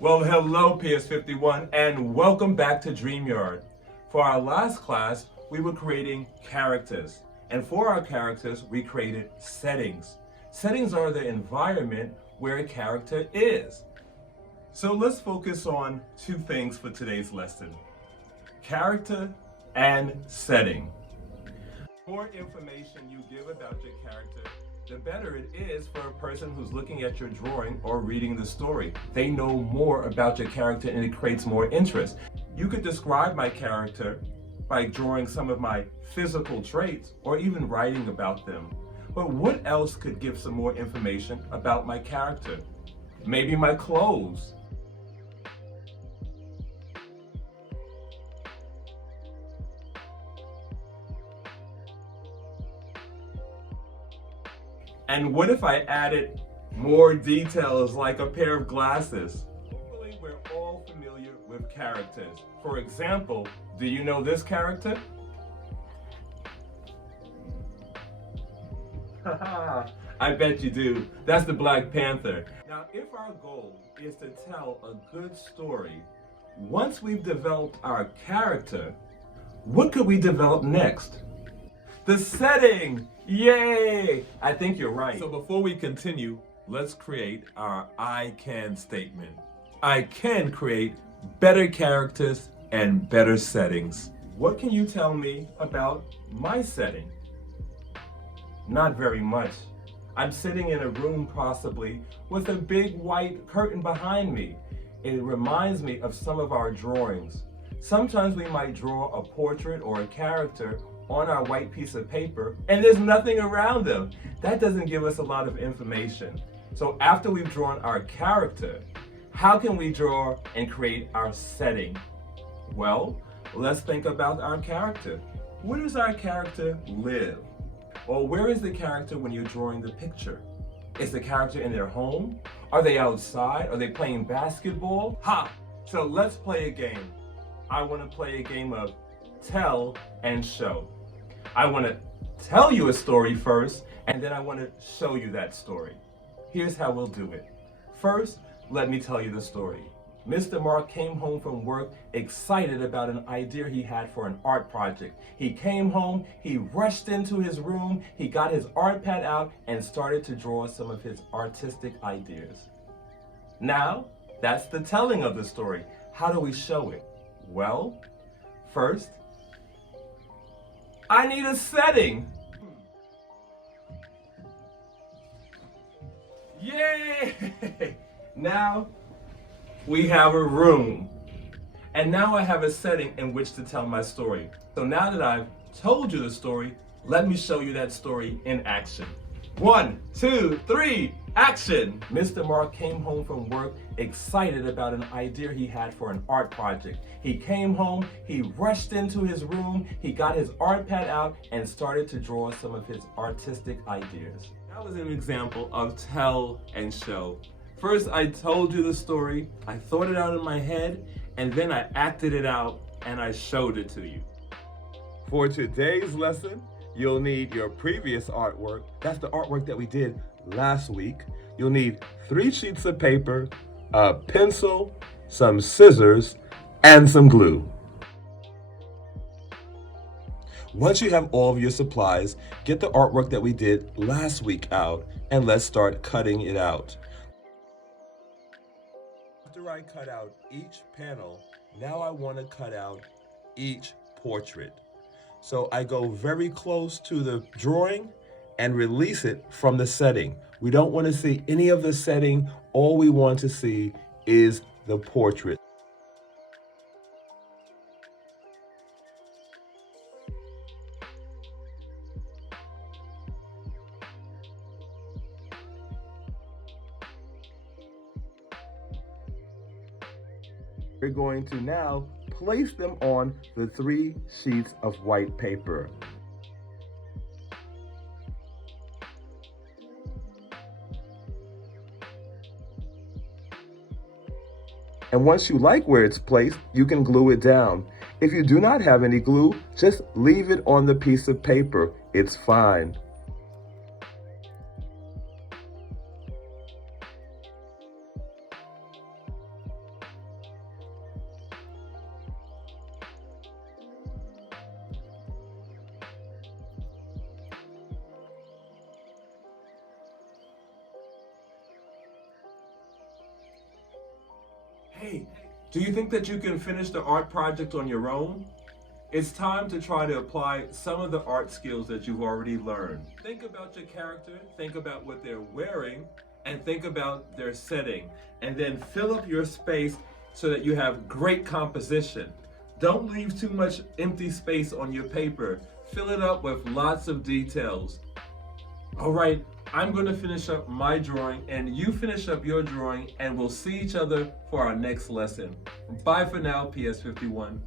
Well, hello PS51 and welcome back to DreamYard. For our last class, we were creating characters. And for our characters, we created settings. Settings are the environment where a character is. So let's focus on two things for today's lesson. Character and setting. The more information you give about your character, the better it is for a person who's looking at your drawing or reading the story. They know more about your character and it creates more interest. You could describe my character by drawing some of my physical traits or even writing about them. But what else could give some more information about my character? Maybe my clothes. And what if I added more details like a pair of glasses? Hopefully we're all familiar with characters. For example, do you know this character? I bet you do. That's the Black Panther. Now, if our goal is to tell a good story, once we've developed our character, what could we develop next? The setting! Yay! I think you're right. So before we continue, let's create our I can statement. I can create better characters and better settings. What can you tell me about my setting? Not very much. I'm sitting in a room possibly with a big white curtain behind me. It reminds me of some of our drawings. Sometimes we might draw a portrait or a character on our white piece of paper and there's nothing around them. That doesn't give us a lot of information. So after we've drawn our character, how can we draw and create our setting? Well, let's think about our character. Where does our character live? Or where is the character when you're drawing the picture? Is the character in their home? Are they outside? Are they playing basketball? Ha! So let's play a game. I want to play a game of tell and show. I want to tell you a story first, and then I want to show you that story. Here's how we'll do it. First, let me tell you the story. Mr. Mark came home from work excited about an idea he had for an art project. He came home, he rushed into his room, he got his art pad out and started to draw some of his artistic ideas. Now, that's the telling of the story. How do we show it? Well, first, I need a setting. Yay! Now we have a room. And now I have a setting in which to tell my story. So now that I've told you the story, let me show you that story in action. 1, 2, 3, action! Mr. Mark came home from work excited about an idea he had for an art project. He came home, he rushed into his room, he got his art pad out and started to draw some of his artistic ideas. That was an example of tell and show. First, I told you the story, I thought it out in my head, and then I acted it out and I showed it to you. For today's lesson, you'll need your previous artwork. That's the artwork that we did last week. You'll need 3 sheets of paper, a pencil, some scissors, and some glue. Once you have all of your supplies, get the artwork that we did last week out, and let's start cutting it out. After I cut out each panel, now I want to cut out each portrait. So I go very close to the drawing and release it from the setting. We don't want to see any of the setting. All we want to see is the portrait. We're going to now place them on the 3 sheets of white paper. And once you like where it's placed, you can glue it down. If you do not have any glue, just leave it on the piece of paper. It's fine. Hey, do you think that you can finish the art project on your own? It's time to try to apply some of the art skills that you've already learned. Think about your character, think about what they're wearing, and think about their setting. And then fill up your space so that you have great composition. Don't leave too much empty space on your paper. Fill it up with lots of details. All right, I'm going to finish up my drawing and you finish up your drawing, and we'll see each other for our next lesson. Bye for now, PS51.